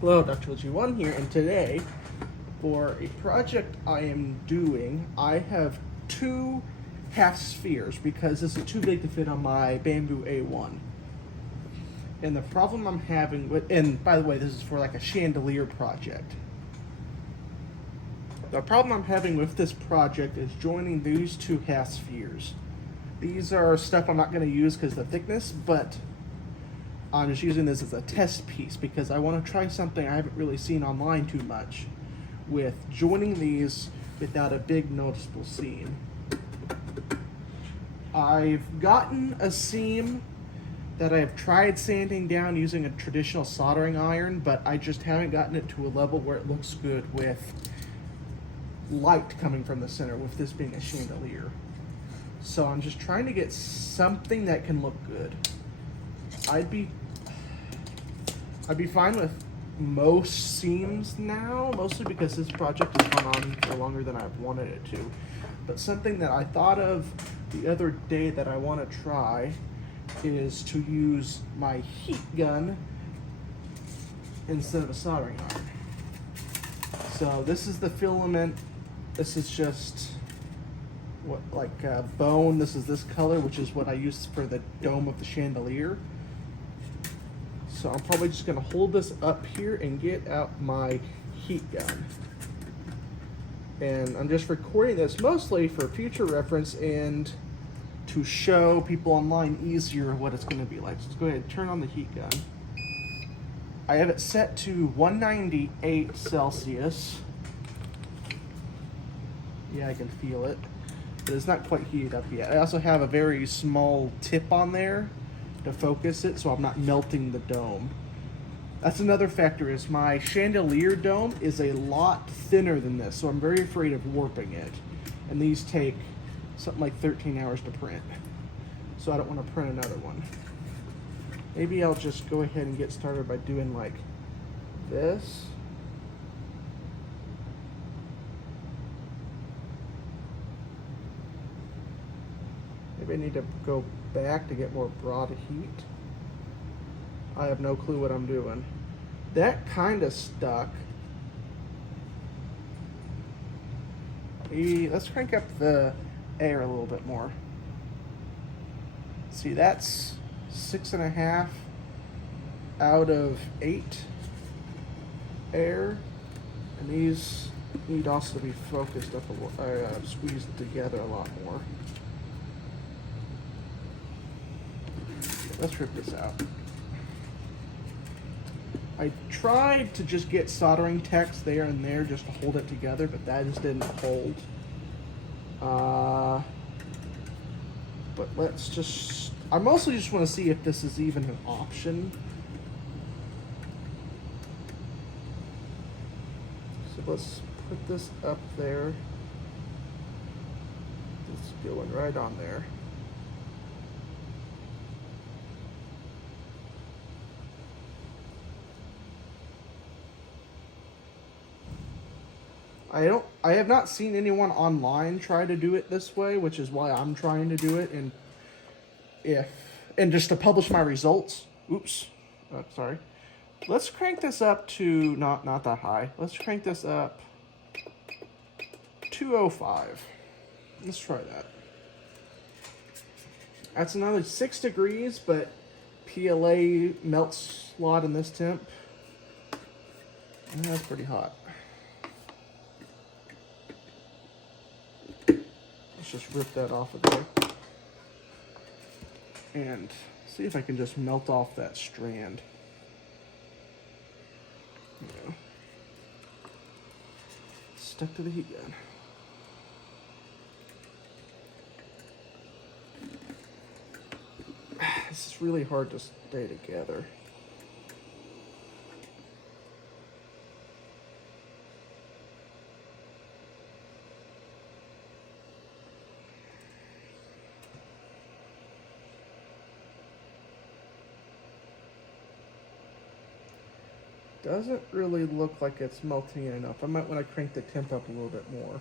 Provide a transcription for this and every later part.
Hello, Dr. G1 here, and today, for a project I am doing, I have two half spheres because this is too big to fit on my bamboo A1. And the problem I'm having with, and by the way, this is for like a chandelier project. The problem I'm having with this project is joining these two half spheres. These are stuff I'm not going to use because of the thickness, but I'm just using this as a test piece because I want to try something I haven't really seen online too much with joining these without a big noticeable seam. I've gotten a seam that I've tried sanding down using a traditional soldering iron, but I just haven't gotten it to a level where it looks good with light coming from the center, with this being a chandelier. So I'm just trying to get something that can look good. I'd be fine with most seams now, mostly because this project has gone on for longer than I've wanted it to. But something that I thought of the other day that I want to try is to use my heat gun instead of a soldering iron. So this is the filament. This is just what, like bone. This is this color, which is what I use for the dome of the chandelier. So I'm probably just gonna hold this up here and get out my heat gun. And I'm just recording this mostly for future reference and to show people online easier what it's gonna be like. So let's go ahead and turn on the heat gun. I have it set to 198 Celsius. Yeah, I can feel it, but it's not quite heated up yet. I also have a very small tip on there to focus it so I'm not melting the dome. That's another factor, is my chandelier dome is a lot thinner than this, so I'm very afraid of warping it. And these take something like 13 hours to print. So I don't want to print another one. Maybe I'll just go ahead and get started by doing like this. Maybe I need to go back to get more broad heat. I have no clue what I'm doing. That kind of stuck. Let's crank up the air a little bit more. See, that's 6.5 out of 8 air, and these need also to be focused up squeezed together a lot more. Let's rip this out. I tried to just get soldering text there and there just to hold it together, but that just didn't hold. But let's just, I mostly just want to see if this is even an option. So let's put this up there. It's going right on there. I have not seen anyone online try to do it this way, which is why I'm trying to do it, and just to publish my results. Oops. Sorry. Let's crank this up to not that high. Let's crank this up 205. Let's try that. That's another 6 degrees, but PLA melts a lot in this temp. And that's pretty hot. Let's just rip that off of there and see if I can just melt off that strand. Yeah. Stuck to the heat gun. This is really hard to stay together. Doesn't really look like it's melting enough. I might want to crank the temp up a little bit more.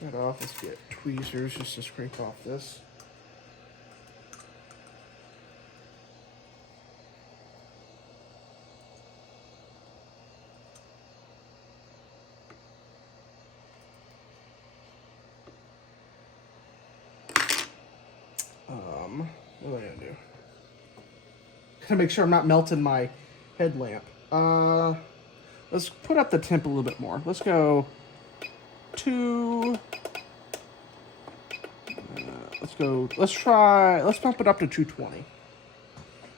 that off. Let's get tweezers just to scrape off this. What am I gonna do? Gotta make sure I'm not melting my headlamp. Let's put up the temp a little bit more. Let's go let's bump it up to 220.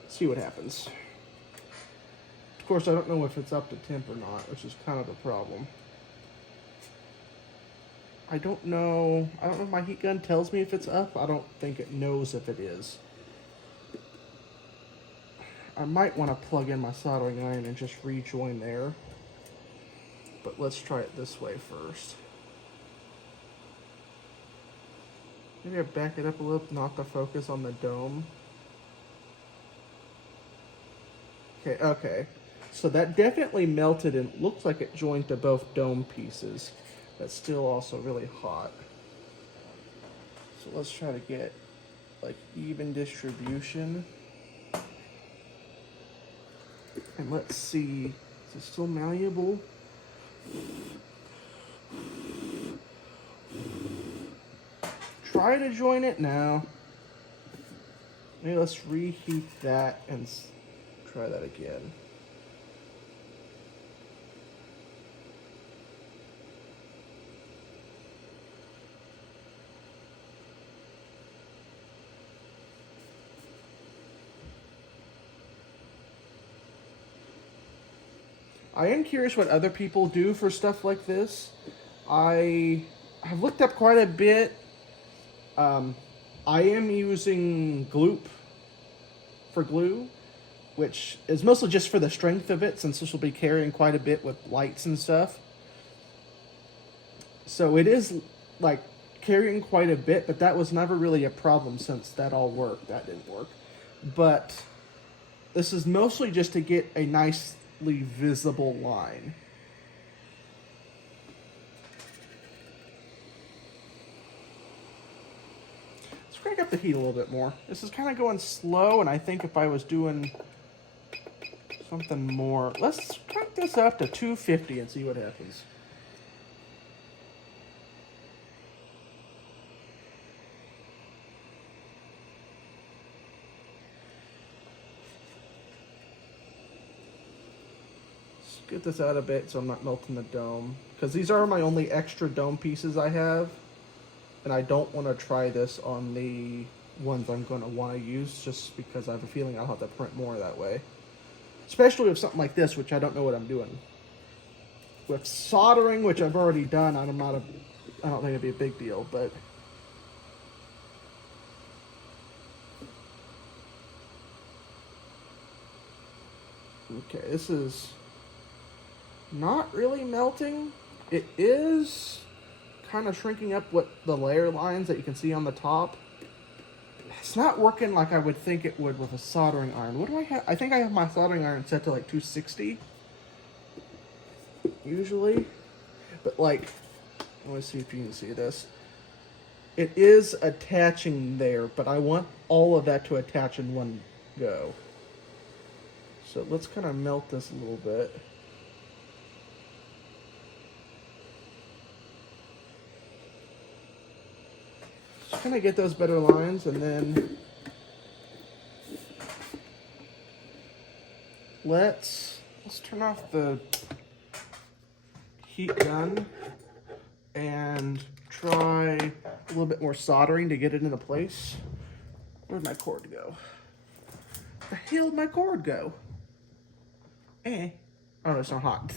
See what happens. Of course, I don't know if it's up to temp or not, which is kind of the problem. I don't know if my heat gun tells me if it's up. I don't think it knows if it is. I might want to plug in my soldering iron and just rejoin there. But let's try it this way first. Maybe I back it up a little, not to focus on the dome. Okay. So that definitely melted and looks like it joined to both dome pieces. That's still also really hot. So let's try to get like even distribution. And let's see, is it still malleable? Try to join it now. Maybe let's reheat that and try that again. I am curious what other people do for stuff like this. I have looked up quite a bit. I am using Gloop for glue, which is mostly just for the strength of it, since this will be carrying quite a bit with lights and stuff. So it is like carrying quite a bit, but that was never really a problem since that all worked. That didn't work. But this is mostly just to get a nicely visible line. Let's crank up the heat a little bit more. This is kind of going slow, and I think if I was doing something more, let's crank this up to 250 and see what happens. Get this out a bit so I'm not melting the dome, because these are my only extra dome pieces I have, and I don't want to try this on the ones I'm going to want to use, just because I have a feeling I'll have to print more that way, especially with something like this, which I don't know what I'm doing. With soldering, which I've already done, I don't think it'd be a big deal, but okay, this is not really melting. It is kind of shrinking up what the layer lines that you can see on the top. It's not working like I would think it would with a soldering iron. What do I have? I think I have my soldering iron set to like 260 usually, but like, let me see if you can see this. It is attaching there, but I want all of that to attach in one go. So let's kind of melt this a little bit. Kind of get those better lines, and then let's turn off the heat gun and try a little bit more soldering to get it into place. Where'd my cord go? Where the hell did my cord go? Oh, it's not hot.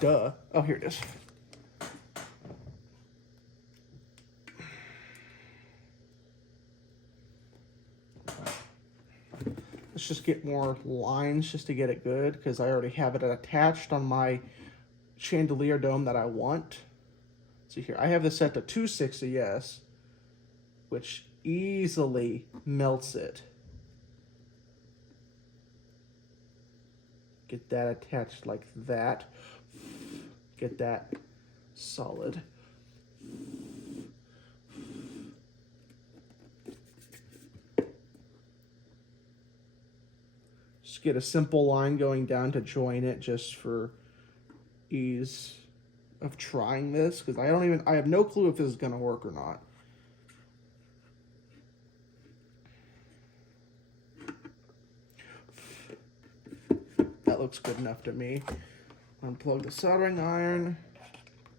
Duh. Oh, here it is. Let's just get more lines just to get it good, because I already have it attached on my chandelier dome that I want. See here, I have this set to 260, yes, which easily melts it. Get that attached like that. Get that solid. Just get a simple line going down to join it just for ease of trying this, because I have no clue if this is going to work or not. That looks good enough to me. Unplug the soldering iron,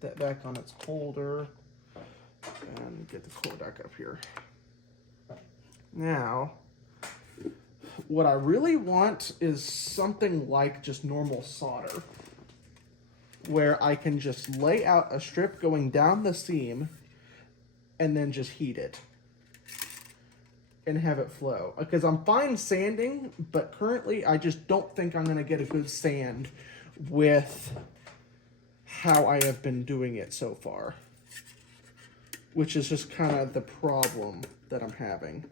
put that back on its holder, and get the cord back up here. Now, what I really want is something like just normal solder, where I can just lay out a strip going down the seam and then just heat it and have it flow. Because I'm fine sanding, but currently I just don't think I'm going to get a good sand with how I have been doing it so far, which is just kind of the problem that I'm having.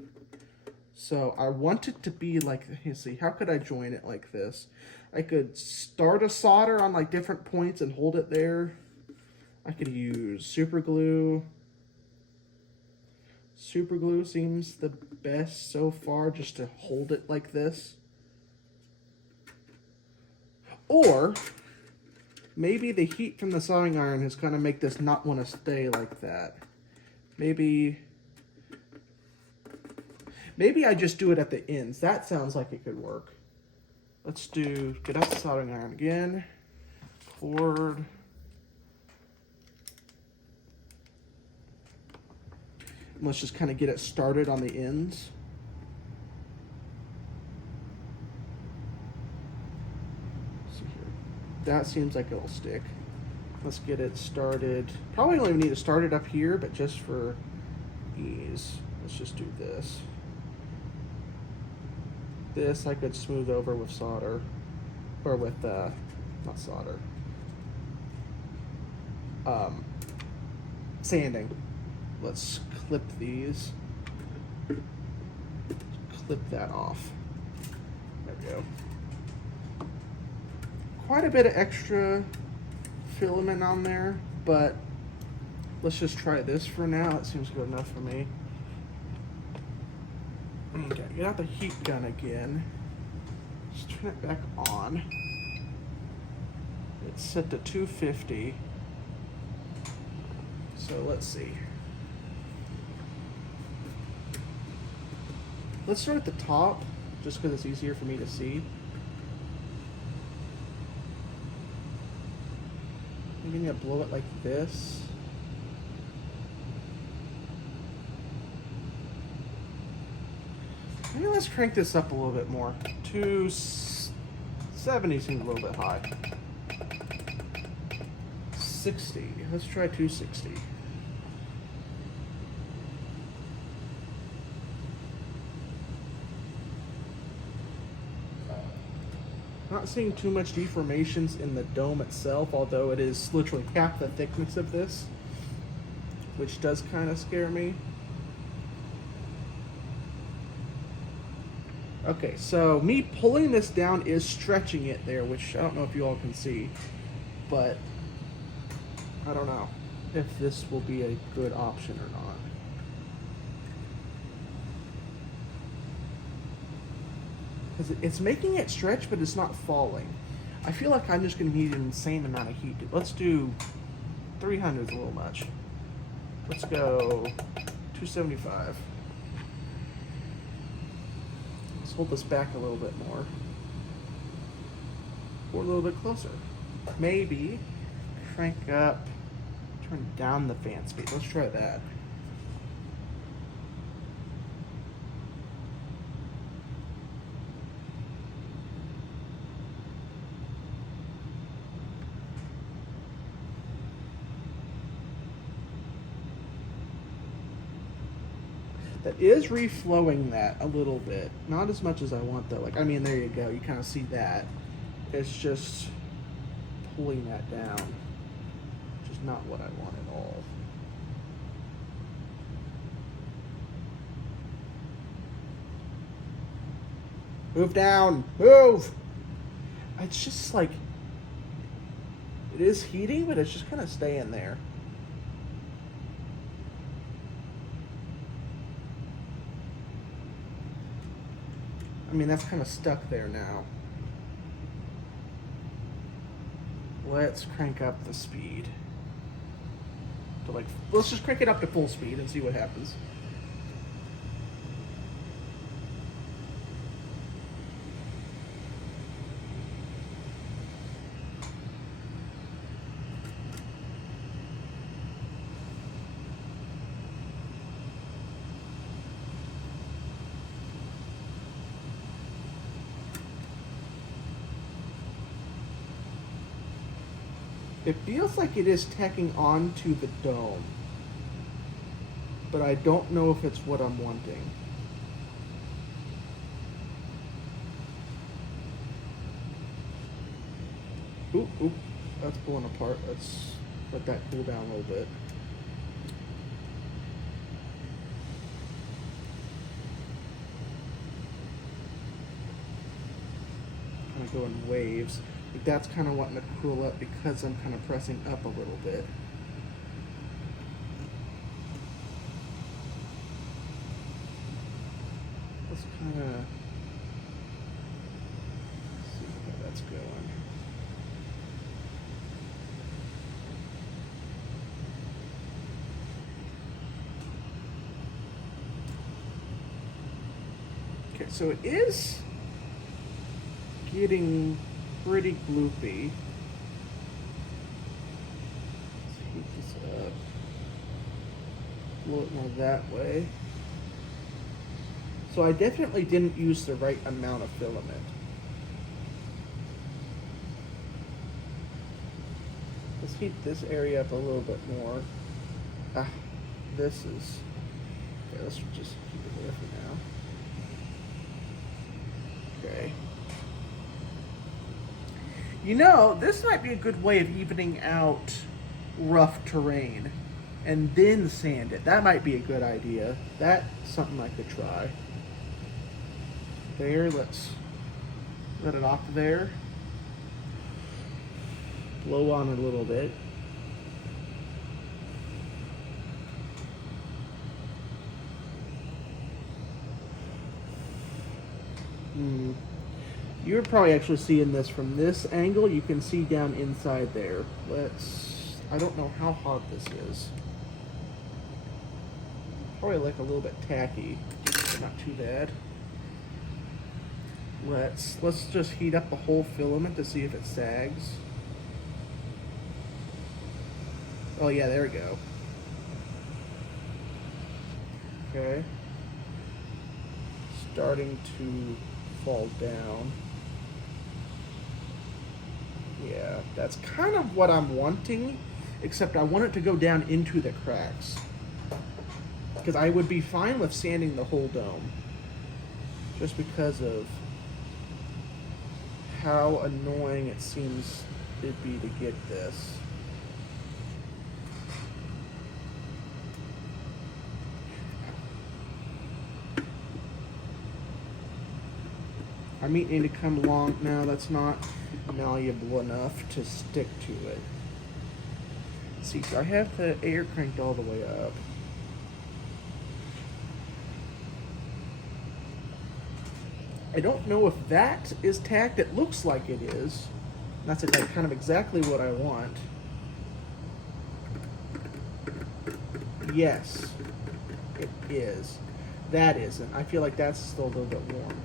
So I want it to be like, let's see, how could I join it like this? I could start a solder on like different points and hold it there. I could use super glue. Super glue seems the best so far, just to hold it like this. Or maybe the heat from the soldering iron is going to make this not want to stay like that. Maybe I just do it at the ends. That sounds like it could work. Let's get out the soldering iron again. Cord. And let's just kind of get it started on the ends. Let's see here. That seems like it'll stick. Let's get it started. Probably don't even need to start it up here, but just for ease, let's just do this. This I could smooth over with solder, or with, not solder, sanding. Let's clip these, clip that off. There we go. Quite a bit of extra filament on there, but let's just try this for now. It seems good enough for me. Okay, get out the heat gun again. Just turn it back on. It's set to 250. So let's see. Let's start at the top, just because it's easier for me to see. Maybe I'm gonna blow it like this. Maybe let's crank this up a little bit more. 270 seems a little bit high. 60. Let's try 260. Not seeing too much deformations in the dome itself, although it is literally half the thickness of this, which does kind of scare me. Okay, so me pulling this down is stretching it there, which I don't know if you all can see, but I don't know if this will be a good option or not. Because it's making it stretch, but it's not falling. I feel like I'm just going to need an insane amount of heat. Let's do 300 is a little much. Let's go 275. Let's hold this back a little bit more. Or a little bit closer. Maybe crank up, turn down the fan speed. Let's try that. That is reflowing that a little bit. Not as much as I want though. Like, I mean, there you go. You kind of see that. It's just pulling that down. Which is not what I want at all. Move down. Move! It's just like, it is heating, but it's just kind of staying there. I mean, that's kind of stuck there now. Let's crank up the speed. To like, let's just crank it up to full speed and see what happens. It feels like it is tacking onto the dome, but I don't know if it's what I'm wanting. Oop, oop, that's pulling apart. Let's let that cool down a little bit. Kind of go in waves. That's kind of wanting to cool up because I'm kind of pressing up a little bit. Let's kind of see where that's going. Okay, so it is getting pretty gloopy. Let's heat this up. Blow it more that way. So I definitely didn't use the right amount of filament. Let's heat this area up a little bit more. Ah, this is... Okay, let's just keep it there for now. Okay. You know, this might be a good way of evening out rough terrain and then sand it. That might be a good idea. That's something I could try. There, let's let it off there. Blow on it a little bit. You're probably actually seeing this from this angle. You can see down inside there. I don't know how hot this is. Probably like a little bit tacky, but not too bad. Let's just heat up the whole filament to see if it sags. Oh yeah, there we go. Okay. Starting to fall down. Yeah, that's kind of what I'm wanting, except I want it to go down into the cracks. Because I would be fine with sanding the whole dome, just because of how annoying it seems it'd be to get this. Our meat need to come along. Now that's not malleable enough to stick to it. See, so I have the air cranked all the way up. I don't know if that is tacked. It looks like it is. That's like kind of exactly what I want. Yes, it is. That isn't. I feel like that's still a little bit warm.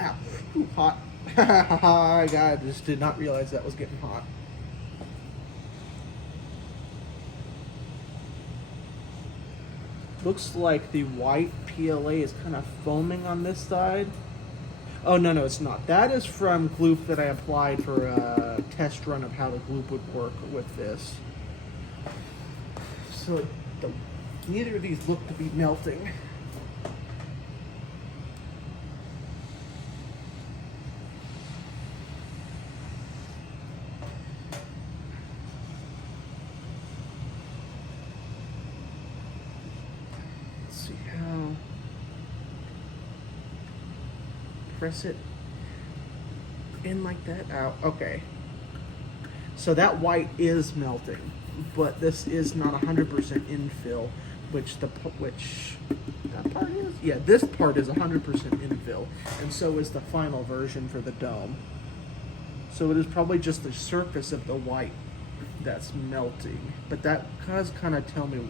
Ow. Ooh, hot. God, I just did not realize that was getting hot. Looks like the white PLA is kind of foaming on this side. Oh, no, it's not. That is from gloop that I applied for a test run of how the gloop would work with this. So neither of these look to be melting. press it in like that. Oh, okay. So that white is melting, but this is not 100% infill, which that part is. Yeah, this part is 100% infill, and so is the final version for the dome. So it is probably just the surface of the white that's melting, but that does kind of tell me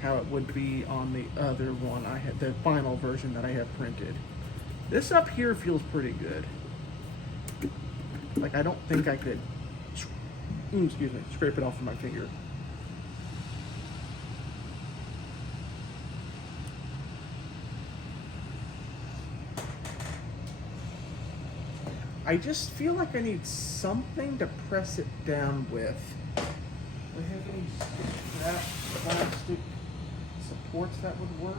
how it would be on the other one I had, the final version that I have printed. This up here feels pretty good. Like, I don't think I could, excuse me, scrape it off with my finger. I just feel like I need something to press it down with. Do I have any scrap plastic supports that would work?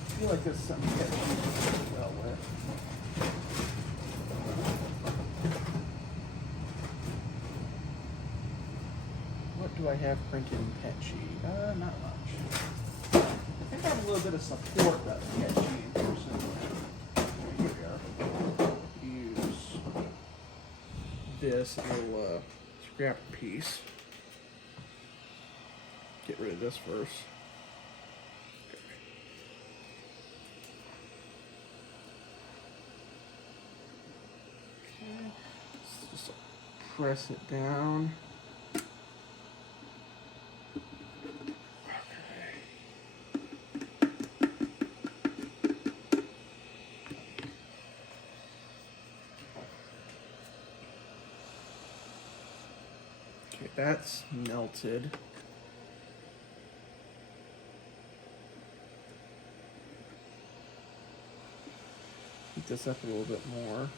I feel like there's something that I can do well with. What do I have printed in pet sheet? Not much. I think I have a little bit of support that pet sheet in person. Here we are. Use this little scrap piece. Get rid of this first. Okay. Just press it down. Okay, that's melted. Heat this up a little bit more.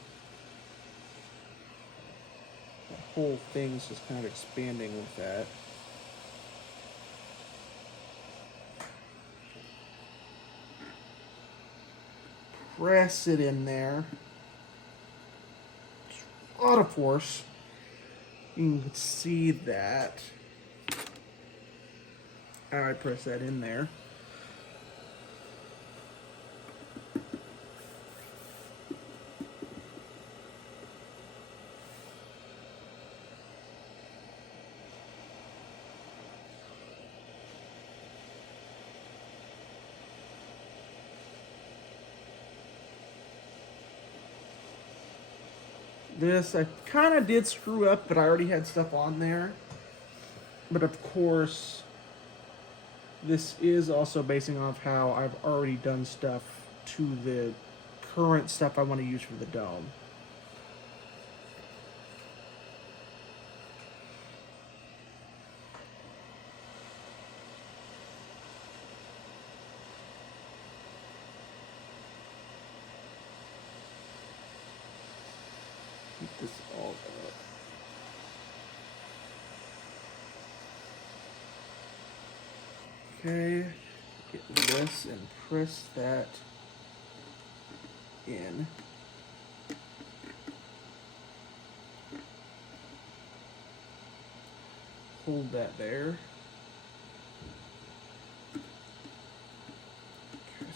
The whole thing's just kind of expanding with that. Press it in there. A lot of force. You can see that. And I press that in there. This, I kind of did screw up, but I already had stuff on there. But of course, this is also basing off how I've already done stuff to the current stuff I want to use for the dome. Keep this all up. Okay, get this and press that in. Hold that there. Okay,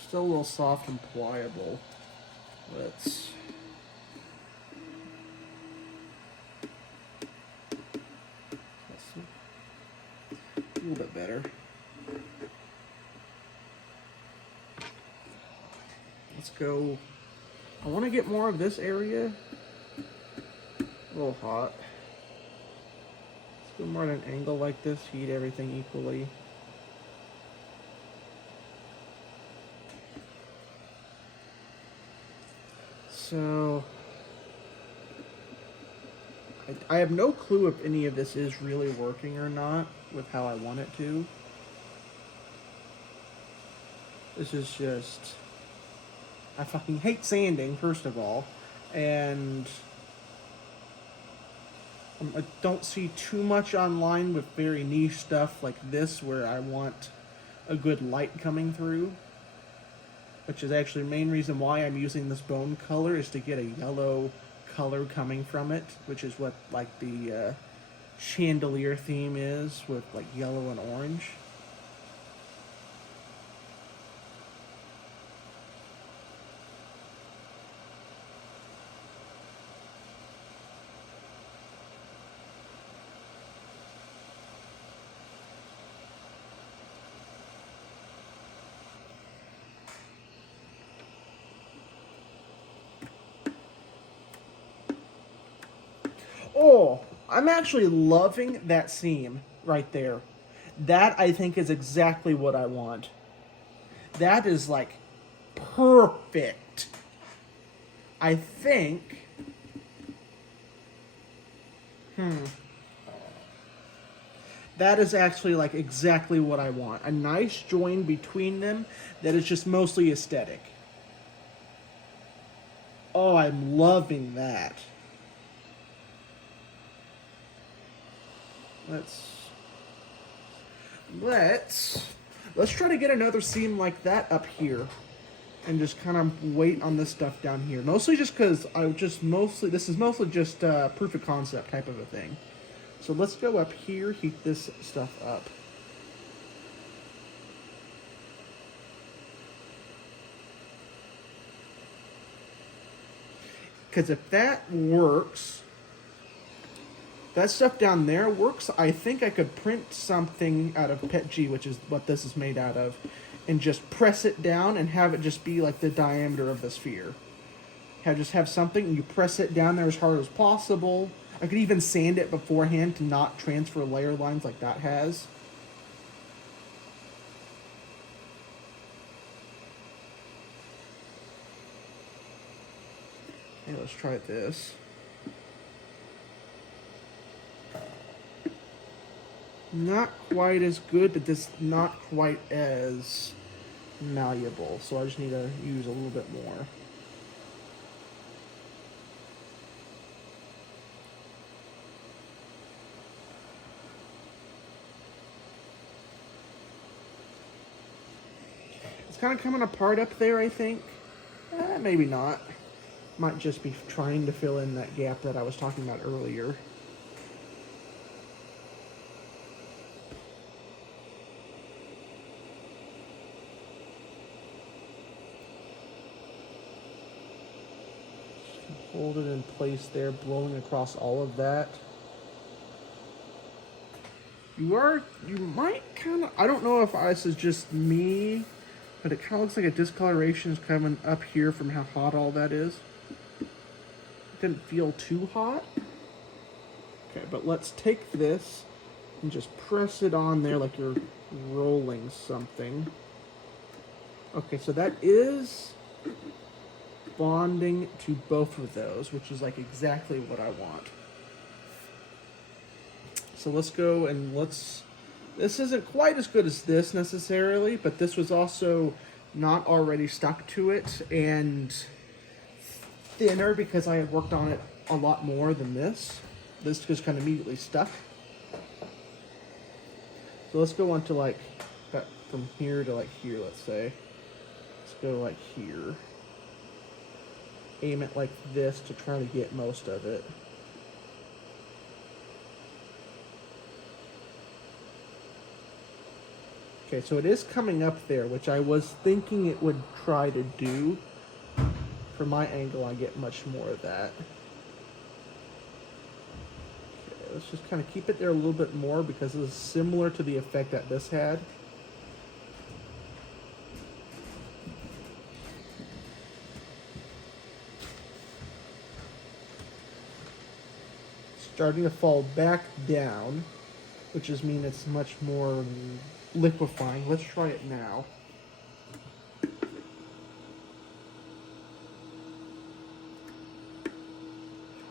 still a little soft and pliable. Let's a little bit better. Let's go. I want to get more of this area. A little hot. Let's go more at an angle like this. Heat everything equally. So I have no clue if any of this is really working or not with how I want it to. This is just, I fucking hate sanding, first of all, and I don't see too much online with very niche stuff like this where I want a good light coming through, which is actually the main reason why I'm using this bone color, is to get a yellow color coming from it, which is what like the Chandelier theme is, with like yellow and orange. Oh, I'm actually loving that seam right there. That I think is exactly what I want. That is like perfect. I think. That is actually like exactly what I want. A nice join between them that is just mostly aesthetic. Oh, I'm loving that. Let's try to get another seam like that up here and just kind of wait on this stuff down here. Mostly just because this is mostly just proof of concept type of a thing. So let's go up here, heat this stuff up. Because if that works, that stuff down there works, I think I could print something out of PETG, which is what this is made out of, and just press it down and have it just be like the diameter of the sphere. Just have something, and you press it down there as hard as possible. I could even sand it beforehand to not transfer layer lines like that has. Okay, let's try this. Not quite as good, but this not quite as malleable. So I just need to use a little bit more. It's kind of coming apart up there, I think. Maybe not. Might just be trying to fill in that gap that I was talking about earlier. Hold it in place there, blowing across all of that. You might kind of, I don't know if this is just me, but it kind of looks like a discoloration is coming up here from how hot all that is. It didn't feel too hot. Okay, but let's take this and just press it on there like you're rolling something. Okay, so that is bonding to both of those, which is like exactly what I want. So let's go and this isn't quite as good as this necessarily, but this was also not already stuck to it and thinner because I had worked on it a lot more than this. This just kind of immediately stuck. So let's go on to like from here to like here, let's say. Let's go like here. Aim it like this to try to get most of it. Okay, so it is coming up there, which I was thinking it would try to do. From my angle, I get much more of that. Okay, let's just kind of keep it there a little bit more because it's similar to the effect that this had. Starting to fall back down, which is mean it's much more liquefying. Let's try it now.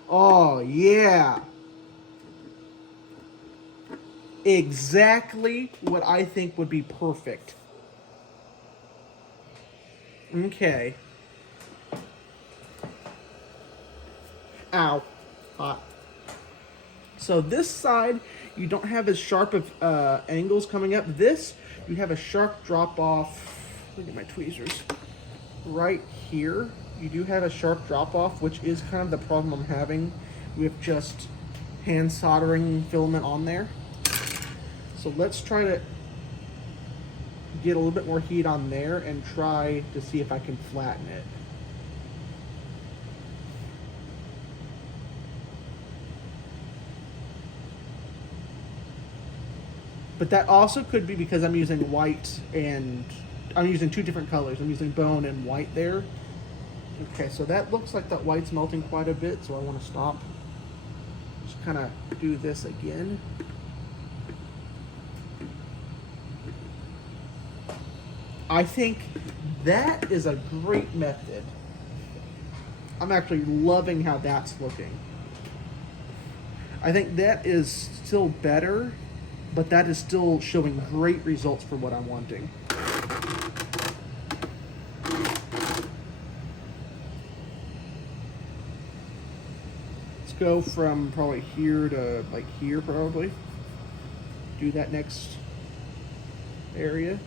Oh, yeah. Exactly what I think would be perfect. Okay. Ow. Hot. So this side, you don't have as sharp of angles coming up. This, you have a sharp drop off. Look at my tweezers. Right here, you do have a sharp drop off, which is kind of the problem I'm having with just hand soldering filament on there. So let's try to get a little bit more heat on there and try to see if I can flatten it. But that also could be because I'm using white and I'm using two different colors. I'm using bone and white there. Okay, so that looks like that white's melting quite a bit, so I want to stop. Just kind of do this again. I think that is a great method. I'm actually loving how that's looking. I think that is still better, but that is still showing great results for what I'm wanting. Let's go from probably here to like here probably. Do that next area.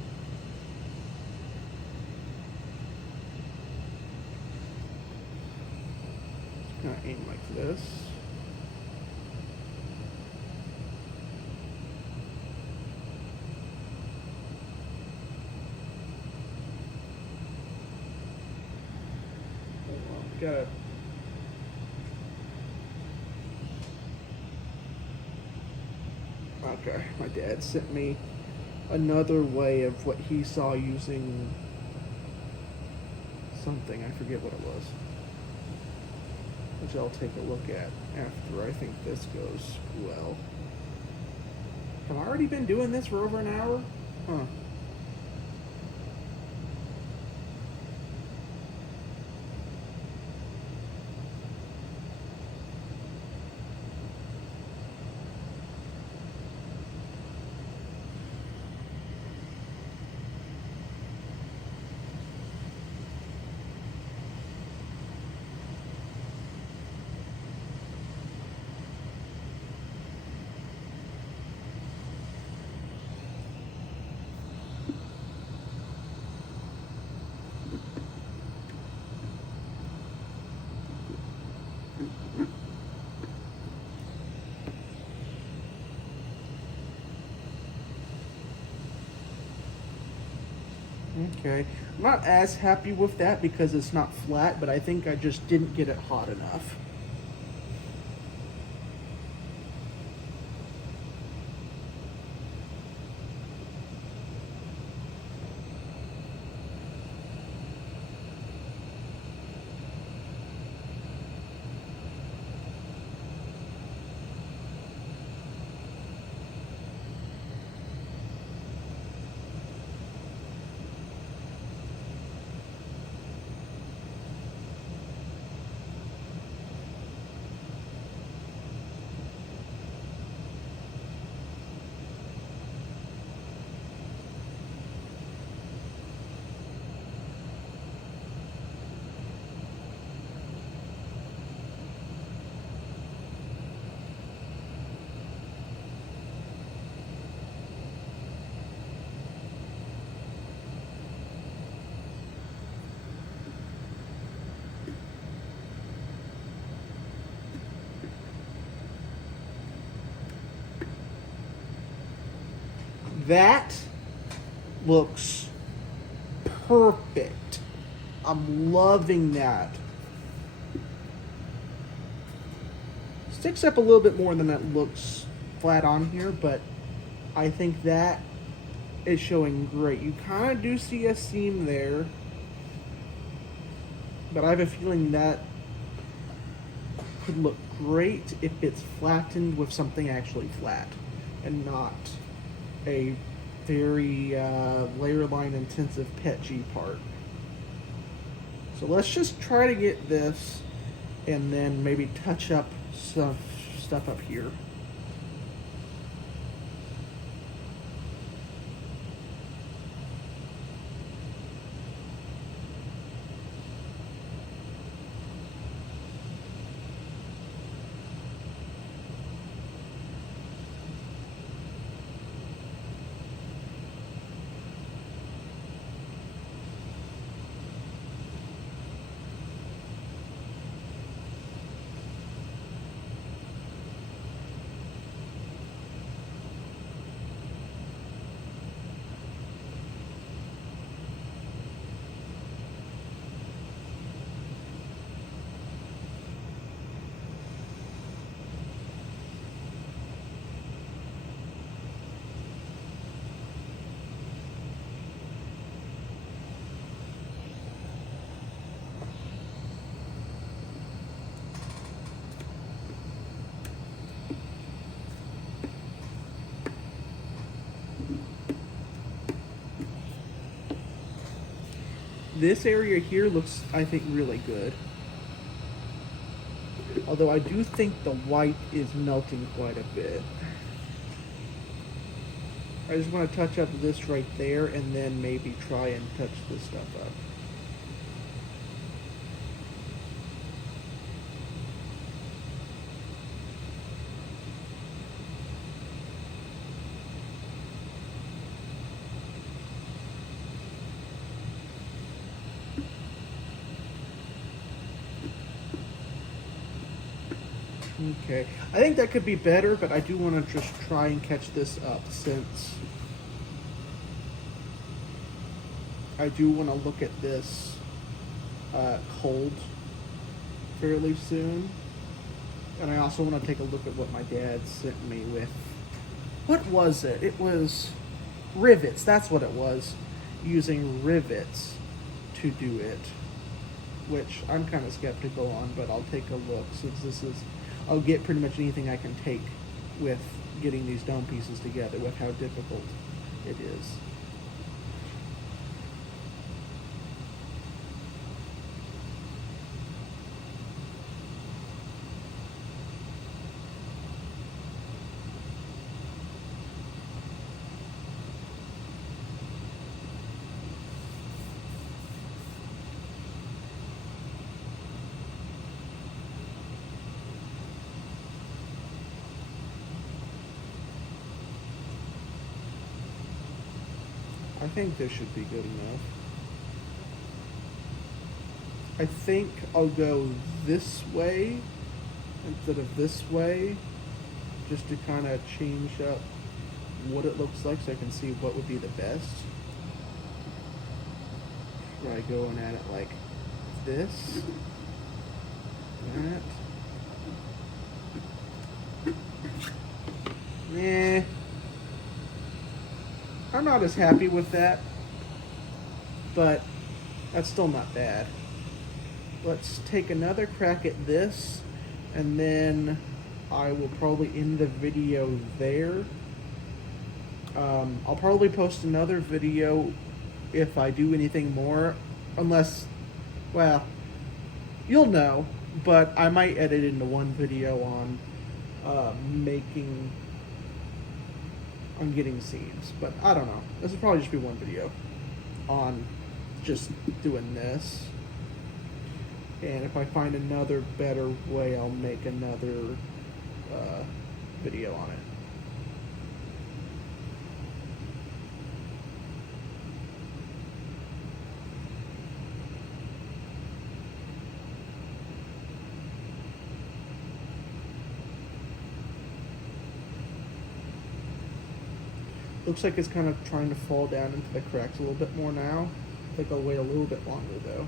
Kind of aim like this. Gotta. Okay, my dad sent me another way of what he saw using something. I forget what it was. Which I'll take a look at after I think this goes well. Have I already been doing this for over an hour? Huh. Okay, I'm not as happy with that because it's not flat, but I think I just didn't get it hot enough. That looks perfect. I'm loving that. Sticks up a little bit more than that looks flat on here, but I think that is showing great. You kind of do see a seam there, but I have a feeling that could look great if it's flattened with something actually flat and not a very layer line intensive PETG part. So let's just try to get this and then maybe touch up some stuff up here. This area here looks, I think, really good. Although I do think the white is melting quite a bit. I just want to touch up this right there and then maybe try and touch this stuff up. Okay, I think that could be better, but I do want to just try and catch this up since I do want to look at this cold fairly soon. And I also want to take a look at what my dad sent me with. What was it? It was rivets, that's what it was. Using rivets to do it, which I'm kind of skeptical on, but I'll take a look since this is, I'll get pretty much anything I can take with getting these dome pieces together with how difficult it is. I think this should be good enough. I think I'll go this way instead of this way, just to kind of change up what it looks like so I can see what would be the best. Try going at it like this, that. I'm not as happy with that, but that's still not bad. Let's take another crack at this, and then I will probably end the video there. I'll probably post another video if I do anything more, unless, well, you'll know, but I might edit into one video on getting seams, but I don't know. This will probably just be one video on just doing this. And if I find another better way, I'll make another video on it. Looks like it's kind of trying to fall down into the cracks a little bit more now. I think I'll wait a little bit longer though.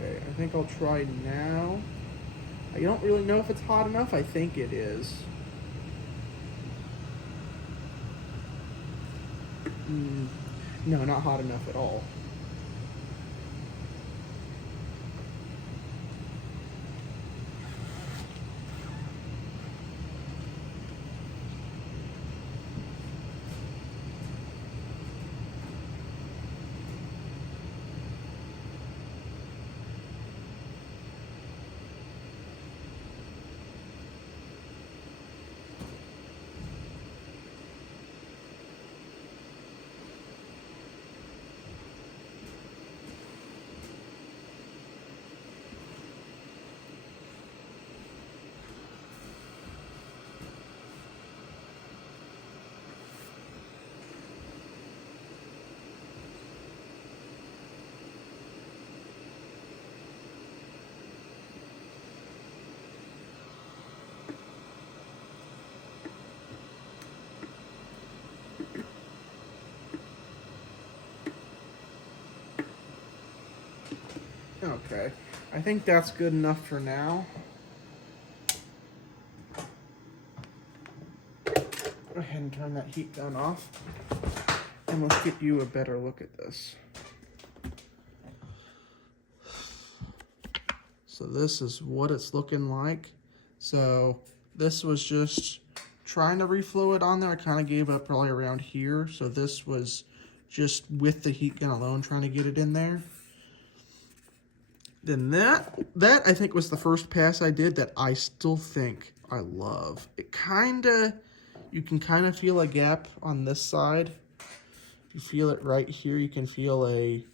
Okay, I think I'll try now. I don't really know if it's hot enough. I think it is. No, not hot enough at all. Okay, I think that's good enough for now. Go ahead and turn that heat gun off, and let's get you a better look at this. So this is what it's looking like. So this was just trying to reflow it on there. I kind of gave up probably around here. So this was just with the heat gun alone trying to get it in there. Then that I think was the first pass I did that I still think I love. It you can kind of feel a gap on this side. You feel it right here. You can feel a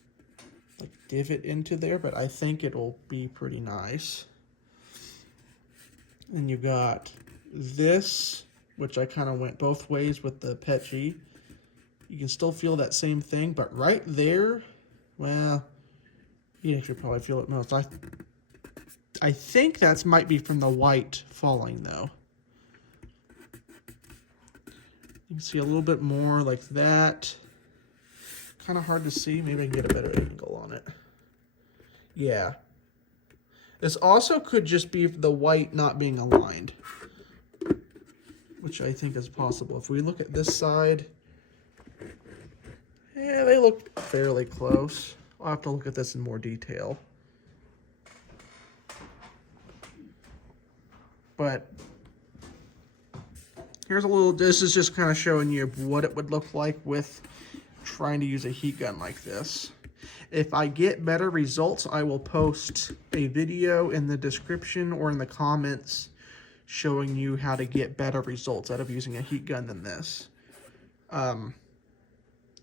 divot into there, but I think it'll be pretty nice. And you got this, which I kind of went both ways with the Petchy. You can still feel that same thing, but right there, well, you should probably feel it most. I think that might be from the white falling though. You can see a little bit more like that. Kind of hard to see. Maybe I can get a better angle on it. Yeah. This also could just be the white not being aligned, which I think is possible. If we look at this side, yeah, they look fairly close. I'll have to look at this in more detail. But here's a little, this is just kind of showing you what it would look like with trying to use a heat gun like this. If I get better results, I will post a video in the description or in the comments showing you how to get better results out of using a heat gun than this. And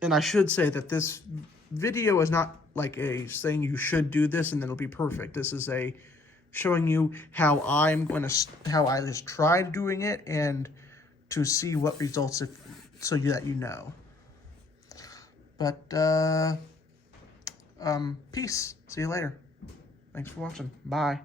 I should say that this video is not like a saying you should do this and then it'll be perfect. This is a showing you how I just tried doing it and to see what results so that you know. But peace. See you later. Thanks for watching. Bye.